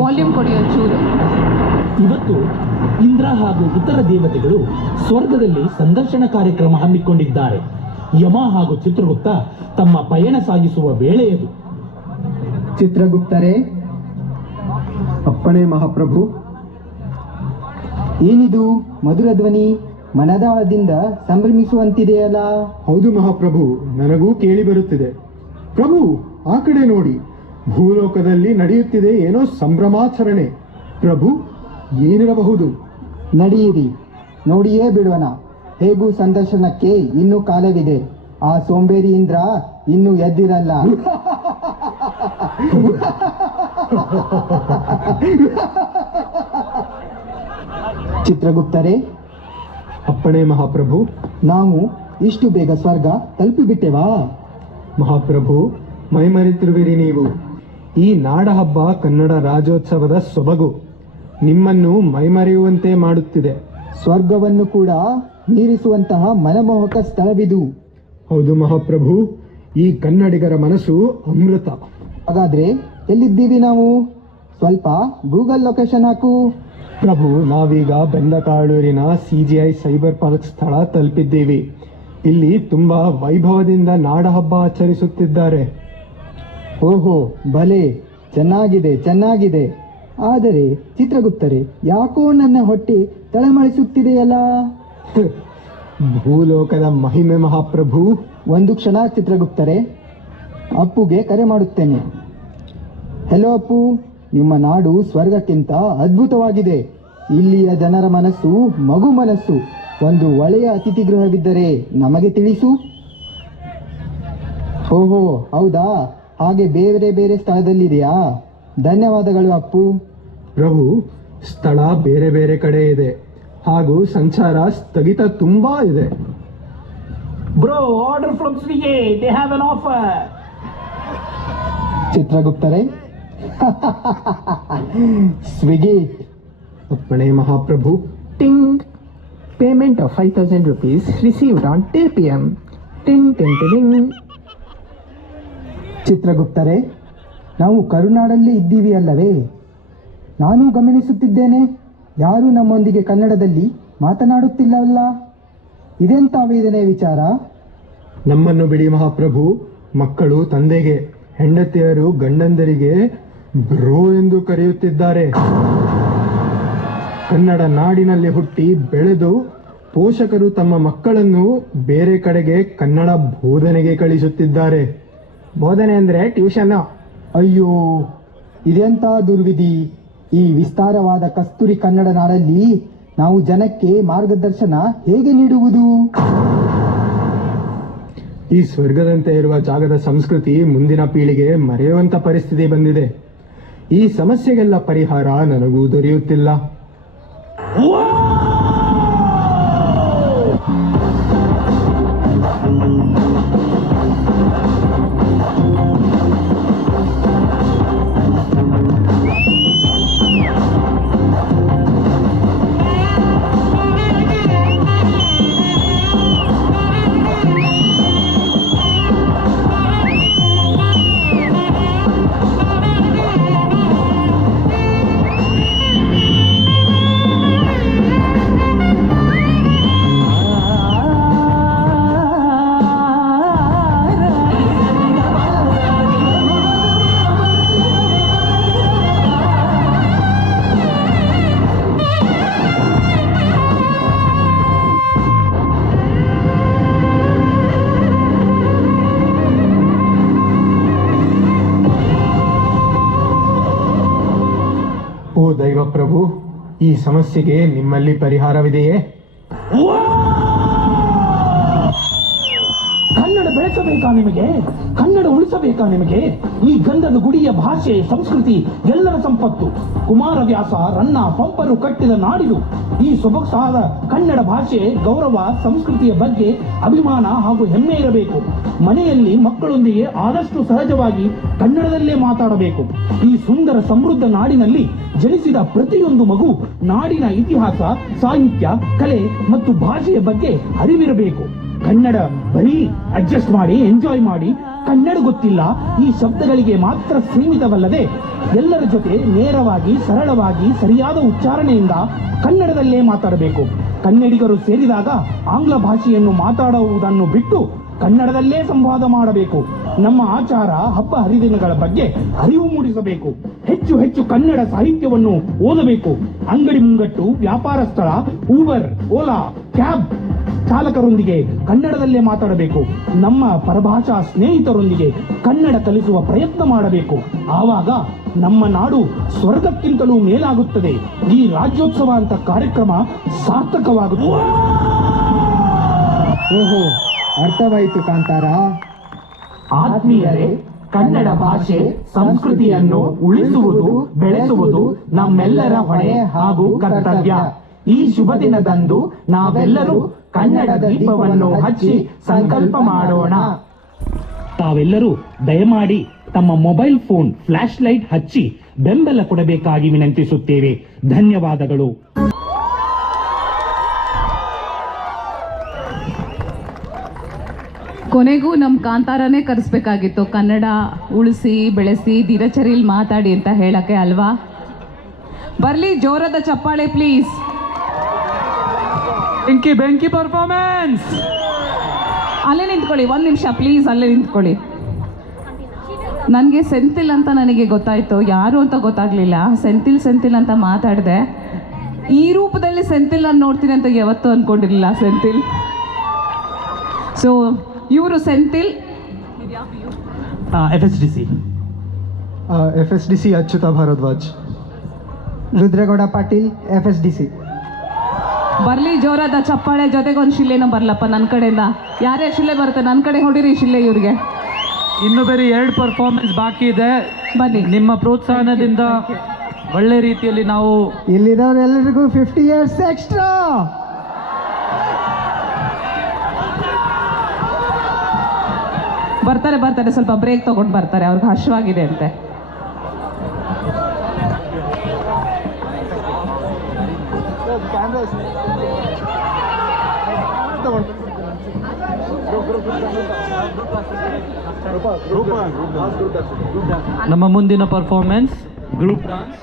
Volume ಕೊಡಿ ಒಂಚೂರು. ಇವತ್ತು ಇಂದ್ರ ಹಾಗೂ ಇತರ ದೇವತೆಗಳು ಸ್ವರ್ಗದಲ್ಲಿ ಸಂದರ್ಶನ ಕಾರ್ಯಕ್ರಮ ಹಮ್ಮಿಕೊಂಡಿದ್ದಾರೆ. ಯಮ ಹಾಗೂ ಚಿತ್ರಗುಪ್ತ ತಮ್ಮ ಪಯಣ ಸಾಗಿಸುವ ವೇಳೆಯದು ಚಿತ್ರಗುಪ್ತರೇ ಅಪ್ಪಣೆ ಮಹಾಪ್ರಭು. ಏನಿದು ಮಧುರ ಧ್ವನಿ? ಮನದಾಳದಿಂದ ಸಂಭ್ರಮಿಸುವಂತಿದೆಯಲ್ಲ? ಹೌದು ಮಹಾಪ್ರಭು ನನಗೂ ಕೇಳಿ ಬರುತ್ತಿದೆ. ಪ್ರಭು ಆ ಕಡೆ ನೋಡಿ. ಭೂಲೋಕದಲ್ಲಿ ನಡೆಯುತ್ತಿದೆ ಏನೋ ಸಂಭ್ರಮಾಚರಣೆ. ಪ್ರಭು ಏನಿರಬಹುದು? ನಡೆಯಿರಿ. ನೋಡಿಯೇ ಬಿಡೋಣ. ಹೇಗೂ ಸಂದರ್ಶನಕ್ಕೆ ಇನ್ನೂ ಕಾಲವಿದೆ. ಆ ಸೋಂಬೇರಿ ಇಂದ್ರ ಇನ್ನೂ ಎದ್ದಿರಲ್ಲ. ಚಿತ್ರಗುಪ್ತರೇ ಅಪ್ಪಣೆ ಮಹಾಪ್ರಭು, ನಾವು ಇಷ್ಟು ಬೇಗ ಸ್ವರ್ಗ ತಲುಪಿಬಿಟ್ಟೆವಾ? ಮಹಾಪ್ರಭು, ಮೈಮರೆತಿರುವಿರಿ ನೀವು. ಈ ನಾಡಹಬ್ಬ ಕನ್ನಡ ರಾಜ್ಯೋತ್ಸವದ ಸೊಬಗು. ನಿಮ್ಮನ್ನು ಮೈಮರೆಯುವಂತೆ ಮಾಡುತ್ತಿದೆ. ಸ್ವರ್ಗವನ್ನು ಕೂಡ ಮೀರಿಸುವಂತಹ ಮನಮೋಹಕ ಸ್ಥಳವಿದು. ಹೌದು ಮಹಾಪ್ರಭು, ಈ ಕನ್ನಡಿಗರ ಮನಸ್ಸು ಅಮೃತ. ಹಾಗಾದ್ರೆ ಎಲ್ಲಿದ್ದೀವಿ ನಾವು? ಸ್ವಲ್ಪ ಗೂಗಲ್ ಲೊಕೇಶನ್ ಹಾಕು. ಪ್ರಭು ನಾವೀಗ ಬೆಂದಕಾಳೂರಿನ ಸಿಜಿಐ ಸೈಬರ್ ಪಾರ್ಕ್ ಸ್ಥಳ ತಲುಪಿದ್ದೀವಿ. ಇಲ್ಲಿ ತುಂಬಾ ವೈಭವದಿಂದ ನಾಡಹಬ್ಬ ಆಚರಿಸುತ್ತಿದ್ದಾರೆ. ಓಹೋ ಭಲೆ ಚೆನ್ನಾಗಿದೆ ಚೆನ್ನಾಗಿದೆ. ಆದರೆ ಚಿತ್ರಗುಪ್ತರೆ ಯಾಕೋ ನನ್ನ ಹೊಟ್ಟೆ ತಳಮಳಿಸುತ್ತಿದೆಯಲ್ಲ? ಭೂಲೋಕದ ಮಹಿಮೆ ಮಹಾಪ್ರಭು. ಒಂದು ಕ್ಷಣ ಚಿತ್ರಗುಪ್ತರೆ. ಅಪ್ಪುಗೆ ಕರೆ ಮಾಡುತ್ತೇನೆ. ಹೆಲೋ ಅಪ್ಪು. ನಿಮ್ಮ ನಾಡು ಸ್ವರ್ಗಕ್ಕಿಂತ ಅದ್ಭುತವಾಗಿದೆ. ಇಲ್ಲಿಯ ಜನರ ಮನಸ್ಸು ಮಗು ಮನಸ್ಸು. ಒಂದು ಒಳ್ಳೆಯ ಅತಿಥಿ ಗೃಹವಿದ್ದರೆ ನಮಗೆ ತಿಳಿಸು. ಓಹೋ ಹೌದಾ? ಹಾಗೆ ಬೇರೆ ಬೇರೆ ಸ್ಥಳದಲ್ಲಿದೆಯಾ? ಧನ್ಯವಾದಗಳು ಅಪ್ಪು. ಪ್ರಭು ಸ್ಥಳ ಬೇರೆ ಬೇರೆ ಕಡೆ ಇದೆ. ಹಾಗೂ ಸಂಚಾರ ಸ್ಥಗಿತ ತುಂಬಾ ಇದೆ. Bro order from Swiggy they have an offer ಚಿತ್ರಗುಪ್ತರೆ Swiggy ಒಪ್ಪಣೆ ಮಹಾಪ್ರಭು Ting. Payment of 5000 rupees received on 10 P M tin ಟಿನ್ ting. ಚಿತ್ರಗುಪ್ತರೇ ನಾವು ಕರುನಾಡಲ್ಲಿ ಇದ್ದೀವಿ ಅಲ್ಲವೇ? ನಾನು ಗಮನಿಸುತ್ತಿದ್ದೇನೆ. ಯಾರೂ ನಮ್ಮೊಂದಿಗೆ ಕನ್ನಡದಲ್ಲಿ ಮಾತನಾಡುತ್ತಿಲ್ಲವಲ್ಲ? ಇದೆಂಥ ವೇದನೆ ವಿಚಾರ? ನಮ್ಮನ್ನು ಬಿಡಿ ಮಹಾಪ್ರಭು ಮಕ್ಕಳು ತಂದೆಗೆ ಹೆಂಡತಿಯರು ಗಂಡಂದರಿಗೆ ಬ್ರೋ ಎಂದು ಕರೆಯುತ್ತಿದ್ದಾರೆ. ಕನ್ನಡ ನಾಡಿನಲ್ಲಿ ಹುಟ್ಟಿ ಬೆಳೆದು ಪೋಷಕರು ತಮ್ಮ ಮಕ್ಕಳನ್ನು ಬೇರೆ ಕಡೆಗೆ ಕನ್ನಡ ಬೋಧನೆಗೆ ಕಳಿಸುತ್ತಿದ್ದಾರೆ. ಬೋಧನೆ ಅಂದ್ರೆ ಟ್ಯೂಷನ್. ಅಯ್ಯೋ ಇದೆಂಥ ದುರ್ವಿಧಿ. ಈ ವಿಸ್ತಾರವಾದ ಕಸ್ತೂರಿ ಕನ್ನಡ ನಾಡಲ್ಲಿ ನಾವು ಜನಕ್ಕೆ ಮಾರ್ಗದರ್ಶನ ಹೇಗೆ ನೀಡುವುದು? ಈ ಸ್ವರ್ಗದಂತೆ ಇರುವ ಜಾಗದ ಸಂಸ್ಕೃತಿ ಮುಂದಿನ ಪೀಳಿಗೆ ಮರೆಯುವಂತ ಪರಿಸ್ಥಿತಿ ಬಂದಿದೆ. ಈ ಸಮಸ್ಯೆಗೆಲ್ಲ ಪರಿಹಾರ ನನಗೂ ದೊರೆಯುತ್ತಿಲ್ಲ. ದೈವ ಪ್ರಭು ಈ ಸಮಸ್ಯೆಗೆ ನಿಮ್ಮಲ್ಲಿ ಪರಿಹಾರವಿದೆಯೇ ಕನ್ನಡ ಬೆಳೆಸಬೇಕಾ ನಿಮಗೆ? ಕನ್ನಡ ಉಳಿಸಬೇಕಾ ನಿಮಗೆ? ಈ ಗಂಧದ ಗುಡಿಯ ಭಾಷೆ, ಸಂಸ್ಕೃತಿ ಎಲ್ಲರ ಸಂಪತ್ತು. ಕುಮಾರವ್ಯಾಸ ರನ್ನ, ಪಂಪರು ಕಟ್ಟಿದ ನಾಡಿದು. ಈ ಸೊಬಗಸಾದ ಕನ್ನಡ ಭಾಷೆ ಗೌರವ, ಸಂಸ್ಕೃತಿಯ ಬಗ್ಗೆ ಅಭಿಮಾನ ಹಾಗೂ ಹೆಮ್ಮೆ ಇರಬೇಕು. ಮನೆಯಲ್ಲಿ ಮಕ್ಕಳೊಂದಿಗೆ ಆದಷ್ಟು ಸಹಜವಾಗಿ ಕನ್ನಡದಲ್ಲೇ ಮಾತಾಡಬೇಕು. ಈ ಸುಂದರ ಸಮೃದ್ಧ ನಾಡಿನಲ್ಲಿ ಜನಿಸಿದ ಪ್ರತಿಯೊಂದು ಮಗು ನಾಡಿನ ಇತಿಹಾಸ, ಸಾಹಿತ್ಯ, ಕಲೆ ಮತ್ತು ಭಾಷೆಯ ಬಗ್ಗೆ ಅರಿವಿರಬೇಕು. ಕನ್ನಡ ಬರೀ ಅಡ್ಜಸ್ಟ್ ಮಾಡಿ ಎಂಜಾಯ್ ಮಾಡಿ, ಕನ್ನಡ ಗೊತ್ತಿಲ್ಲ, ಈ ಶಬ್ದಗಳಿಗೆ ಮಾತ್ರ ಸೀಮಿತವಲ್ಲದೆ ಎಲ್ಲರ ಜೊತೆ ನೇರವಾಗಿ, ಸರಳವಾಗಿ, ಸರಿಯಾದ ಉಚ್ಚಾರಣೆಯಿಂದ ಕನ್ನಡದಲ್ಲೇ ಮಾತಾಡಬೇಕು. ಕನ್ನಡಿಗರು ಸೇರಿದಾಗ ಆಂಗ್ಲ ಭಾಷೆಯನ್ನು ಮಾತಾಡುವುದನ್ನು ಬಿಟ್ಟು ಕನ್ನಡದಲ್ಲೇ ಸಂವಾದ ಮಾಡಬೇಕು. ನಮ್ಮ ಆಚಾರ, ಹಬ್ಬ, ಹರಿದಿನಗಳ ಬಗ್ಗೆ ಅರಿವು ಮೂಡಿಸಬೇಕು. ಹೆಚ್ಚು ಹೆಚ್ಚು ಕನ್ನಡ ಸಾಹಿತ್ಯವನ್ನು ಓದಬೇಕು. ಅಂಗಡಿ ಮುಂಗಟ್ಟು, ವ್ಯಾಪಾರ ಸ್ಥಳ ಊಬರ್ ಓಲಾ ಕ್ಯಾಬ್ ಚಾಲಕರೊಂದಿಗೆ ಕನ್ನಡದಲ್ಲೇ ಮಾತಾಡಬೇಕು. ನಮ್ಮ ಪರಭಾಷಾ ಸ್ನೇಹಿತರೊಂದಿಗೆ ಕನ್ನಡ ಕಲಿಸುವ ಪ್ರಯತ್ನ ಮಾಡಬೇಕು. ಆವಾಗ ನಮ್ಮ ನಾಡು ಸ್ವರ್ಗಕ್ಕಿಂತಲೂ ಮೇಲಾಗುತ್ತದೆ. ಈ ರಾಜ್ಯೋತ್ಸವ ಅಂತ ಕಾರ್ಯಕ್ರಮ ಸಾರ್ಥಕವಾಗುತ್ತದೆ. ಓಹೋ ಅರ್ಥವಾಯಿತು ಕಾಂತಾರ. ಆತ್ಮೀಯರೇ ಕನ್ನಡ ಭಾಷೆ ಸಂಸ್ಕೃತಿಯನ್ನು ಉಳಿಸುವುದು ಬೆಳೆಸುವುದು ನಮ್ಮೆಲ್ಲರ ಹೊಣೆ ಹಾಗೂ ಕರ್ತವ್ಯ. ಈ ಶುಭ ದಿನದಂದು ನಾವೆಲ್ಲರೂ ಕನ್ನಡ ದೀಪವನ್ನು ಹಚ್ಚಿ ಸಂಕಲ್ಪ ಮಾಡೋಣ. ತಾವೆಲ್ಲರೂ ದಯಮಾಡಿ ತಮ್ಮ ಮೊಬೈಲ್ ಫೋನ್ ಫ್ಲಾಶ್ ಲೈಟ್ ಹಚ್ಚಿ ಬೆಂಬಲ ಕೊಡಬೇಕಾಗಿ ವಿನಂತಿಸುತ್ತೇವೆ. ಧನ್ಯವಾದಗಳು. ಕೊನೆಗೂ ನಮ್ಮ ಕಾಂತಾರನೇ ಕರೆಸ್ಬೇಕಾಗಿತ್ತು. ಕನ್ನಡ ಉಳಿಸಿ ಬೆಳೆಸಿ ದಿನಚರಿಯಲ್ಲಿ ಮಾತಾಡಿ ಅಂತ ಹೇಳಕ್ಕೆ ಅಲ್ವಾ? ಬರಲಿ ಜೋರದ ಚಪ್ಪಾಳೆ ಪ್ಲೀಸ್ ಬೆಂಕಿ ಬೆಂಕಿ ಪರ್ಫಾರ್ಮೆನ್ಸ್ ಅಲ್ಲೇ ನಿಂತ್ಕೊಳ್ಳಿ ಒಂದು ನಿಮಿಷ ಪ್ಲೀಸ್ ಅಲ್ಲೇ ನಿಂತ್ಕೊಳ್ಳಿ. ನನಗೆ ಸೆಂತಿಲ್ ಅಂತ ನನಗೆ ಗೊತ್ತಾಯ್ತು. ಯಾರು ಅಂತ ಗೊತ್ತಾಗ್ಲಿಲ್ಲ. ಸೆಂತಿಲ್ ಸೆಂತಿಲ್ ಅಂತ ಮಾತಾಡಿದೆ. ಈ ರೂಪದಲ್ಲಿ ಸೆಂತಿಲ್ ನಾನು ನೋಡ್ತೀನಿ ಅಂತ ಯಾವತ್ತೂ ಅನ್ಕೊಂಡಿರಲಿಲ್ಲ ಸೆಂತಿಲ್ ಸೊ ಇವರು Senthil F S D C F S D C Achyuta Bharadwaj. Rudregowda Patil F S D C ಬರ್ಲಿ ಜೋರಾದ ಚಪ್ಪಾಳೆ ಜೊತೆಗೆ ಒಂದು ಶಿಲ್ಲೆನೂ ಬರ್ಲಪ್ಪ ನನ್ನ ಕಡೆಯಿಂದ. ಯಾರೇ ಶಿಲೆ ಬರುತ್ತೆ ನನ್ನ ಕಡೆ ಹೊಡಿರಿ ಶಿಲೆ ಇವ್ರಿಗೆ. ಇನ್ನು ಬೇರೆ ಎರಡು ಪರ್ಫಾರ್ಮೆನ್ಸ್ ಬಾಕಿ ಇದೆ. ಬನ್ನಿ. ನಿಮ್ಮ ಪ್ರೋತ್ಸಾಹನದಿಂದ ಒಳ್ಳೆ ರೀತಿಯಲ್ಲಿ ನಾವು ಇಲ್ಲಿರೋರೆಲ್ಲರಿಗೂ ಫಿಫ್ಟಿ ಇಯರ್ಸ್ ಎಕ್ಸ್ಟ್ರಾ ಬರ್ತಾರೆ ಬರ್ತಾರೆ ಸ್ವಲ್ಪ ಬ್ರೇಕ್ ತಗೊಂಡು ಬರ್ತಾರೆ ಅವ್ರಿಗೆ ಹರ್ಷವಾಗಿದೆ ಅಂತೆ. ನಮ್ಮ ಮುಂದಿನ ಪರ್ಫಾರ್ಮೆನ್ಸ್ ಗ್ರೂಪ್ ಡಾನ್ಸ್